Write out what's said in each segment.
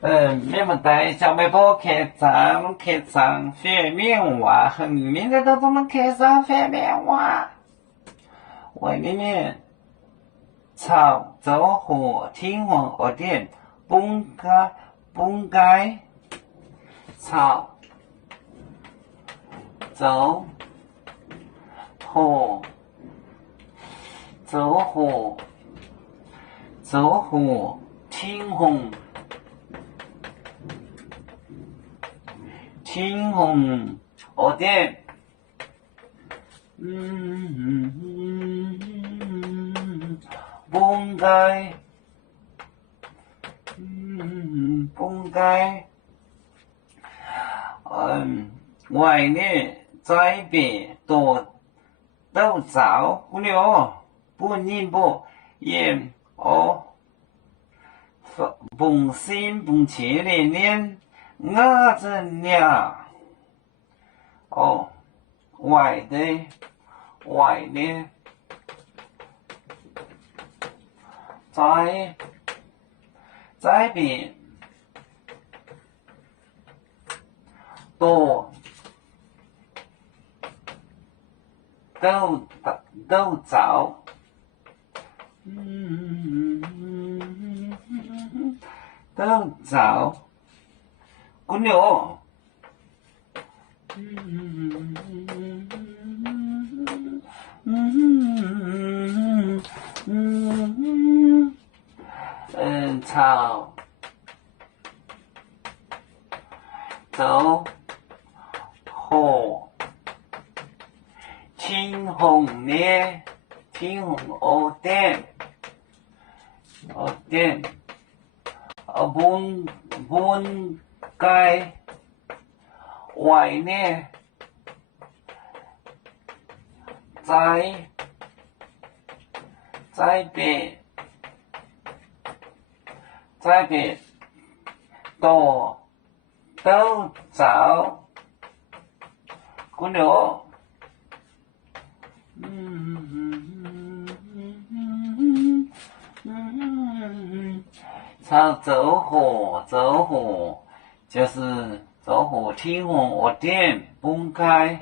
面不带小卖部开张翻面蛙，很明的都能开上翻面蛙。外面潮走火天荒恶点崩盖潮走火天荒恶点崩盖外面在边多都早不了不宁不也蹦心蹦起来念我真呀外的在边多都早都早不了草走火天红恶点崩盖外呢在边都早不了潮走火就是走火天荒恶点崩盖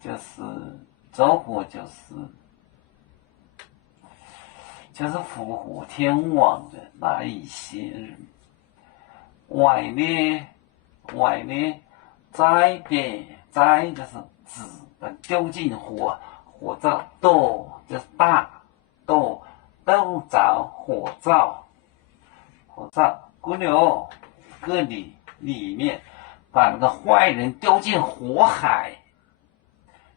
就是走火就是复活天王的那一些人，外面在边就是纸丢进火灶，斗就是大斗着火灶过了个里面把那个坏人丢进火海，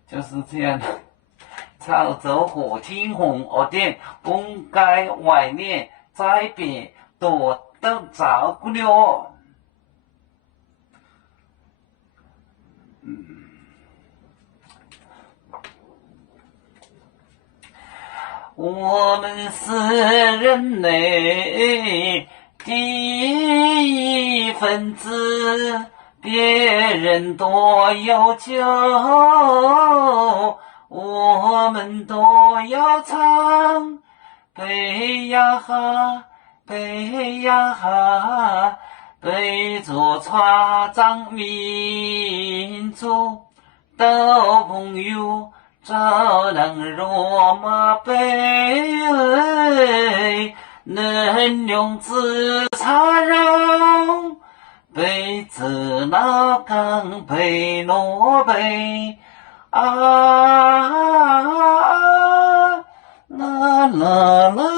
就是这样的。潮走火天荒恶点崩盖外面在边都着不了。我们是人类第一分子，别人多有救，我们都要唱，背呀哈，背着船长民族都朋友。照能罗马背，能用自插肉，背子老钢背罗背啦啦啦。